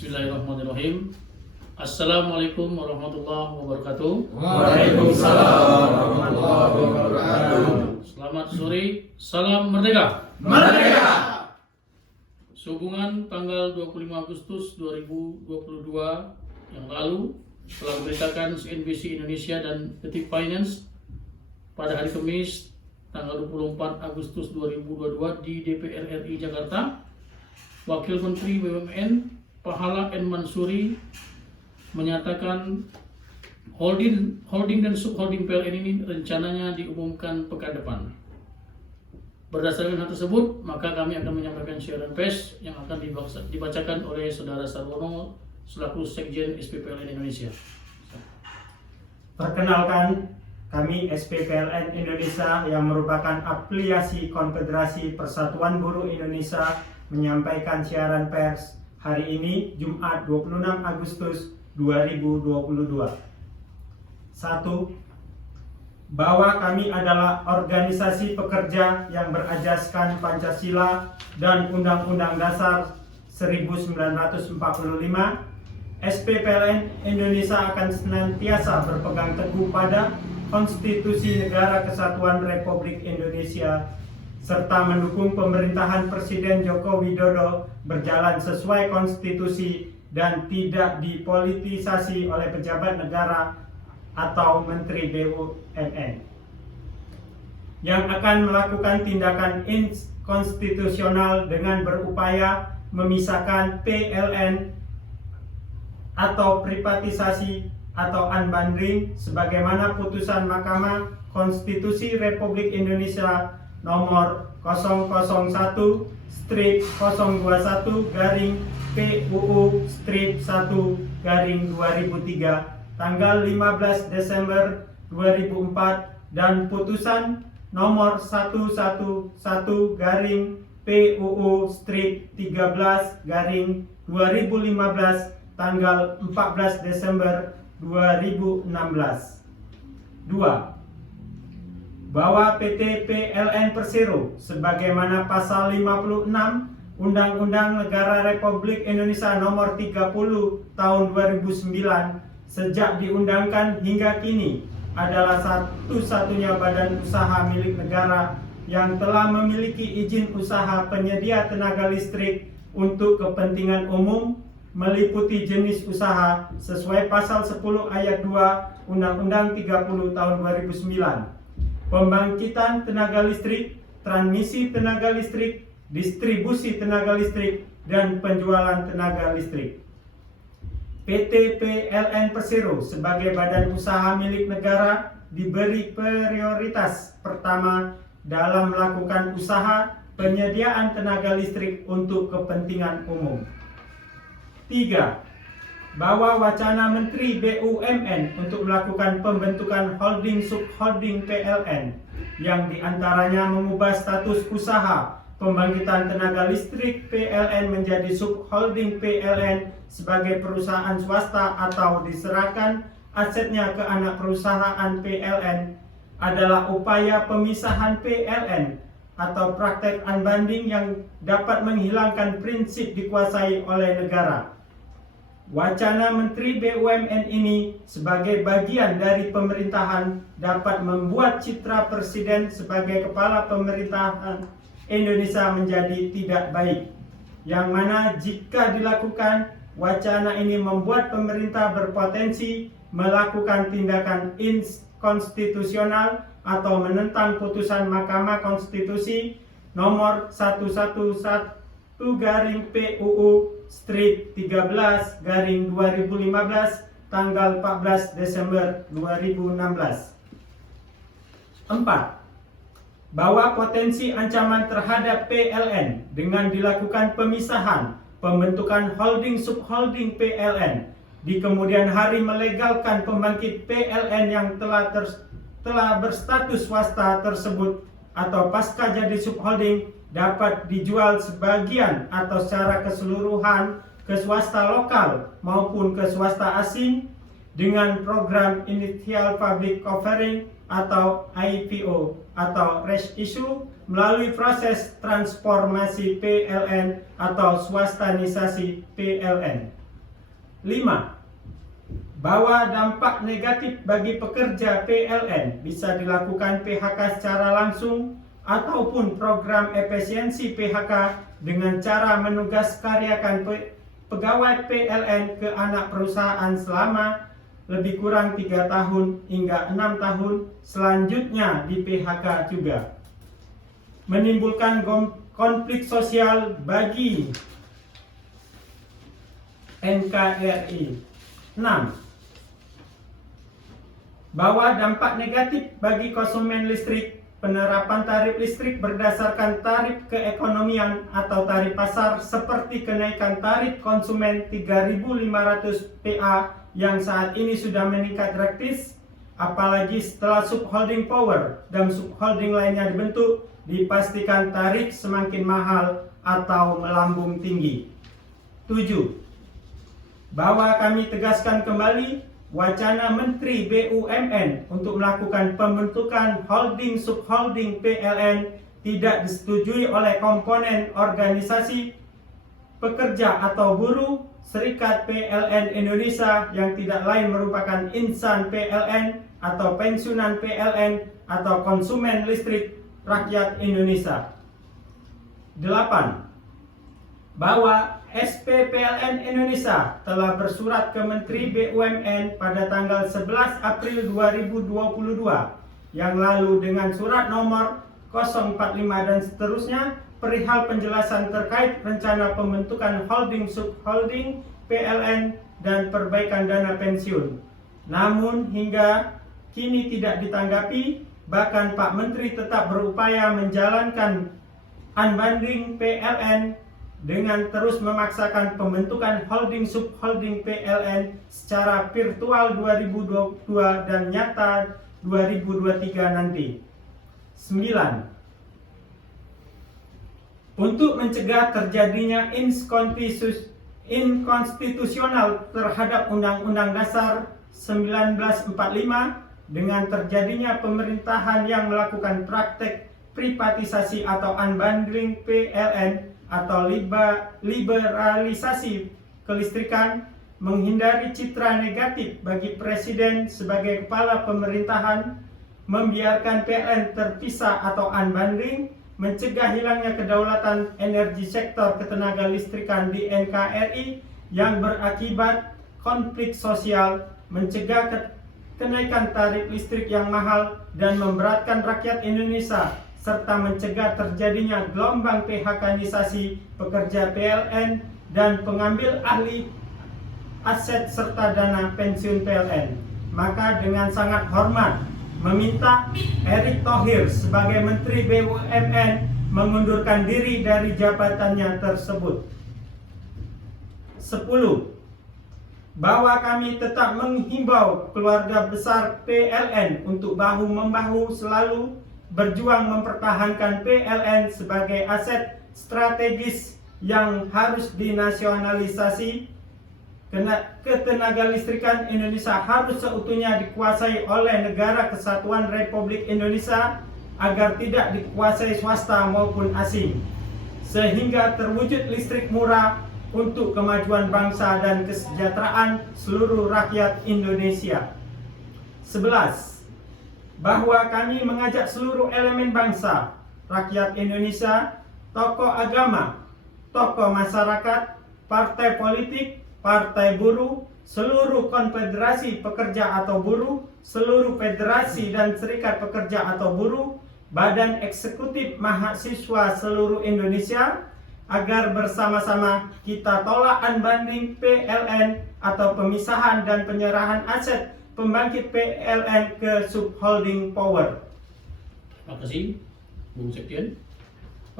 Bismillahirrahmanirrahim. Assalamualaikum warahmatullahi wabarakatuh. Waalaikumsalam warahmatullahi wabarakatuh. Selamat sore, salam merdeka. Merdeka. Sehubungan tanggal 25 Agustus 2022 yang lalu telah memberitakan CNBC Indonesia dan Detik Finance pada hari Kamis tanggal 24 Agustus 2022 di DPR RI Jakarta, Wakil Menteri BUMN Pahala N. Mansuri menyatakan holding dan subholding PLN ini rencananya diumumkan pekan depan. Berdasarkan hal tersebut, maka kami akan menyampaikan siaran pers yang akan dibacakan oleh Saudara Sarwono selaku Sekjen SPPLN Indonesia. Perkenalkan, kami SPPLN Indonesia yang merupakan afiliasi Konfederasi Persatuan Buruh Indonesia menyampaikan siaran pers hari ini Jumat 26 Agustus 2022. 1. Bahwa kami adalah organisasi pekerja yang berajaskan Pancasila dan Undang-Undang Dasar 1945. SPPLN Indonesia akan senantiasa berpegang teguh pada Konstitusi Negara Kesatuan Republik Indonesia serta mendukung pemerintahan Presiden Joko Widodo berjalan sesuai konstitusi dan tidak dipolitisasi oleh pejabat negara atau Menteri BUMN yang akan melakukan tindakan inkonstitusional dengan berupaya memisahkan PLN atau privatisasi atau unbundling sebagaimana putusan Mahkamah Konstitusi Republik Indonesia nomor 001/PUU-1/2003 tanggal 15 Desember 2004 dan putusan nomor 111/PUU-13/2015 tanggal 14 Desember 2016. 2. Bahwa PT PLN Persero sebagaimana pasal 56 Undang-Undang Negara Republik Indonesia nomor 30 tahun 2009 sejak diundangkan hingga kini adalah satu-satunya badan usaha milik negara yang telah memiliki izin usaha penyedia tenaga listrik untuk kepentingan umum meliputi jenis usaha sesuai pasal 10 ayat 2 Undang-Undang 30 tahun 2009. Pembangkitan tenaga listrik, transmisi tenaga listrik, distribusi tenaga listrik, dan penjualan tenaga listrik. PT PLN Persero sebagai badan usaha milik negara diberi prioritas pertama dalam melakukan usaha penyediaan tenaga listrik untuk kepentingan umum. 3. Bahwa wacana Menteri BUMN untuk melakukan pembentukan holding subholding PLN yang diantaranya mengubah status usaha pembangkitan tenaga listrik PLN menjadi subholding PLN sebagai perusahaan swasta atau diserahkan asetnya ke anak perusahaan PLN adalah upaya pemisahan PLN atau praktek unbundling yang dapat menghilangkan prinsip dikuasai oleh negara. Wacana Menteri BUMN ini sebagai bagian dari pemerintahan dapat membuat citra Presiden sebagai kepala pemerintahan Indonesia menjadi tidak baik. Yang mana jika dilakukan, wacana ini membuat pemerintah berpotensi melakukan tindakan inkonstitusional atau menentang putusan Mahkamah Konstitusi nomor 111/PUU-13/2015 tanggal 14 Desember 2016. 4. Bahwa potensi ancaman terhadap PLN dengan dilakukan pemisahan pembentukan holding subholding PLN di kemudian hari melegalkan pembangkit PLN yang telah berstatus swasta tersebut atau pasca jadi subholding dapat dijual sebagian atau secara keseluruhan ke swasta lokal maupun ke swasta asing dengan program Initial Public Offering atau IPO atau rights issue melalui proses transformasi PLN atau swastanisasi PLN. 5. Bahwa dampak negatif bagi pekerja PLN bisa dilakukan PHK secara langsung ataupun program efisiensi PHK dengan cara menugaskaryakan pegawai PLN ke anak perusahaan selama lebih kurang 3 tahun hingga 6 tahun selanjutnya di PHK juga. Menimbulkan konflik sosial bagi NKRI. 6. Bahwa dampak negatif bagi konsumen listrik, penerapan tarif listrik berdasarkan tarif keekonomian atau tarif pasar seperti kenaikan tarif konsumen 3.500 PA yang saat ini sudah meningkat drastis, apalagi setelah subholding power dan subholding lainnya dibentuk, dipastikan tarif semakin mahal atau melambung tinggi. 7. Bahwa kami tegaskan kembali wacana Menteri BUMN untuk melakukan pembentukan holding subholding PLN tidak disetujui oleh komponen organisasi pekerja atau buruh, Serikat PLN Indonesia yang tidak lain merupakan insan PLN atau pensiunan PLN atau konsumen listrik rakyat Indonesia. 8. Bahwa SPPLN Indonesia telah bersurat ke Menteri BUMN pada tanggal 11 April 2022 yang lalu dengan surat nomor 045 dan seterusnya perihal penjelasan terkait rencana pembentukan holding subholding PLN dan perbaikan dana pensiun. Namun hingga kini tidak ditanggapi, bahkan Pak Menteri tetap berupaya menjalankan unbundling PLN dengan terus memaksakan pembentukan holding subholding PLN secara virtual 2022 dan nyata 2023 nanti. 9. Untuk mencegah terjadinya inkonstitusional terhadap Undang-Undang Dasar 1945 dengan terjadinya pemerintahan yang melakukan praktek privatisasi atau unbundling PLN atau liberalisasi kelistrikan, menghindari citra negatif bagi Presiden sebagai kepala pemerintahan, membiarkan PLN terpisah atau unbundling, mencegah hilangnya kedaulatan energi sektor ketenaga listrikan di NKRI yang berakibat konflik sosial, mencegah kenaikan tarif listrik yang mahal dan memberatkan rakyat Indonesia, serta mencegah terjadinya gelombang PHK-nisasi pekerja PLN dan pengambil alih aset serta dana pensiun PLN. Maka dengan sangat hormat meminta Erick Thohir sebagai Menteri BUMN mengundurkan diri dari jabatannya tersebut. 10. Bahwa kami tetap menghimbau keluarga besar PLN untuk bahu-membahu selalu berjuang mempertahankan PLN sebagai aset strategis yang harus dinasionalisasi. Ketenaga listrikan Indonesia harus seutuhnya dikuasai oleh Negara Kesatuan Republik Indonesia agar tidak dikuasai swasta maupun asing, sehingga terwujud listrik murah untuk kemajuan bangsa dan kesejahteraan seluruh rakyat Indonesia. 11. Bahwa kami mengajak seluruh elemen bangsa, rakyat Indonesia, tokoh agama, tokoh masyarakat, partai politik, partai buruh, seluruh konfederasi pekerja atau buruh, seluruh federasi dan serikat pekerja atau buruh, badan eksekutif mahasiswa seluruh Indonesia, agar bersama-sama kita tolak unbundling PLN atau pemisahan dan penyerahan aset pembangkit PLN ke subholding power. Terima kasih, Bung Sekjen.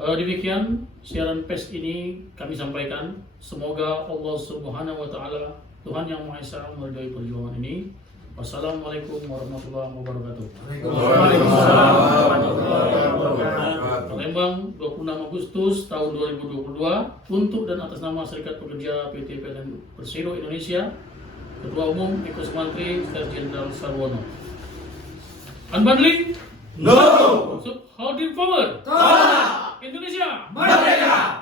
Demikian siaran pers ini kami sampaikan. Semoga Allah Subhanahu wa Ta'ala, Tuhan Yang Maha Esa, meridai perjuangan ini. Wassalamualaikum warahmatullahi wabarakatuh. Waalaikumsalam warahmatullahi wabarakatuh. Palembang, 26 Agustus tahun 2022, untuk dan atas nama Serikat Pekerja PT PLN Persero Indonesia, Ketua Umum Eko Sumantri, Sekretaris Jenderal Sarwono. Unbundling? No! Subholding power? Tolak! Indonesia? Merdeka!